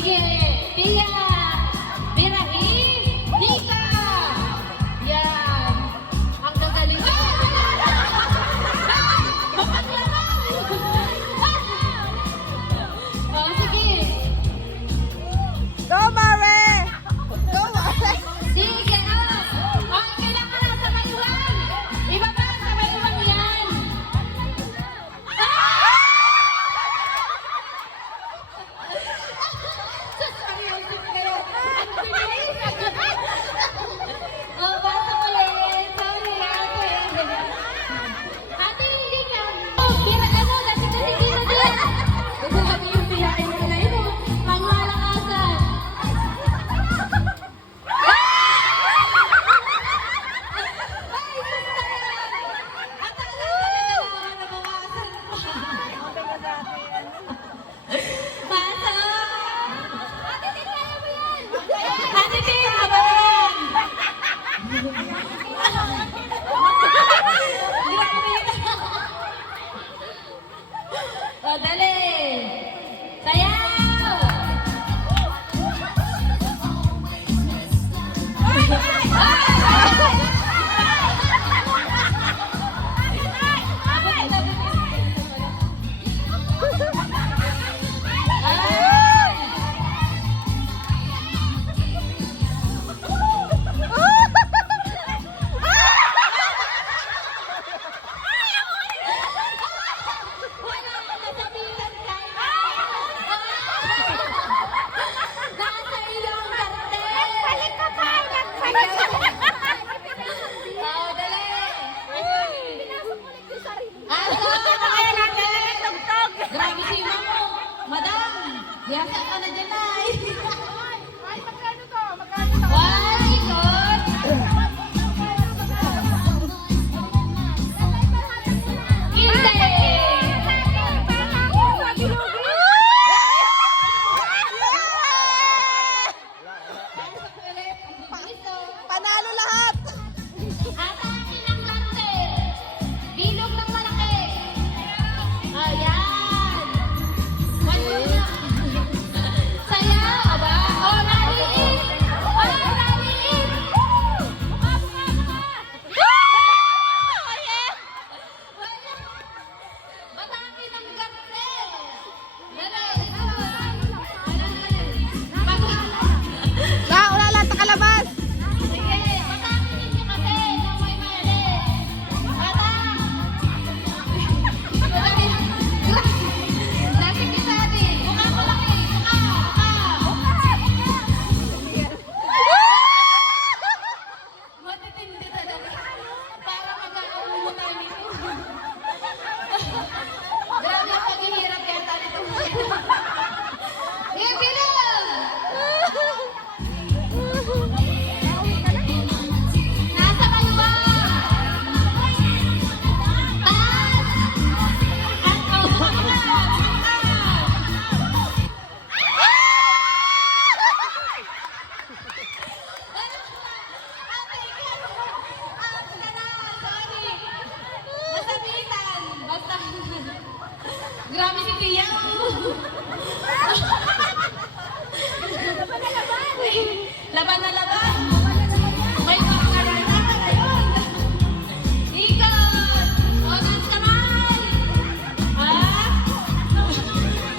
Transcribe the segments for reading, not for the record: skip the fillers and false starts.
Sige, Tia, Birahi, Nika. Yan. Ang gagaling. Oh, sige. Go, Mare! Go, Mare! Sige, oh, kailangan na sa bayuhan. Ibaba sa bayuhan yan. Oh, basta ulit. Sorry, ate. Ate, hindi ka. Oh, kira, ano, kasi dito din. Gusto kami yung pilain ko na yun. Pangmalakasan. Ay, sasta yan. Akala talaga nabawasan pa. Pasok! Ate Tin, kaya mo yan! Ate Tin, aba na yan! O, dali! Sayaw! Nasa iyong kartel! Balik ka pa! Oh, dali! Pinasok ulit yung sarili. Kaya natin nagtugtog. Grabe si Mamo. Madam, yasa ka na dyan ay. Ay, magkano to? Magkano to? One, ikot. Panalo lahat! Atake ng kartel. Bilog ng malaki. Ayan. Sayaw, aba? Oh, naliit. Oh, naliit. Batake ng kartel. Dali. Ba, wala lahat na kalabas! Sige, batake ninyo kasi nang may mali. Batak! Nasa kita din. Mukha ko lang eh. Matitindi talaga. Para mag-aamuno tayo nito. Grabe ang paghihirap yata nito. Ibilang! Nasa kaliwa! Taas! At Masabitan! Basta. Grabe si Tia. Laban na laban. May pagkarana ka ngayon. Ikot! O, dance kamay! Ha?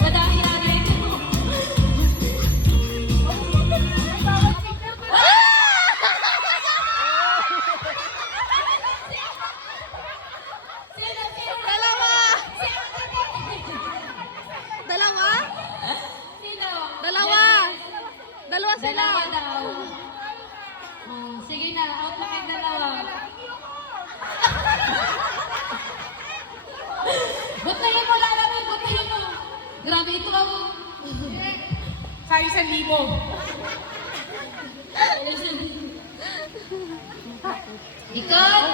Madami na rin. Dalawa! Dalawa? Sino? Dalawa! Dalawa sila! Dalawa daw. Oh, sige na, out na kayo dalawa. Butahin mo, lalamin, butahin mo. Grabe ito ang... Sa 1,000. Ikot!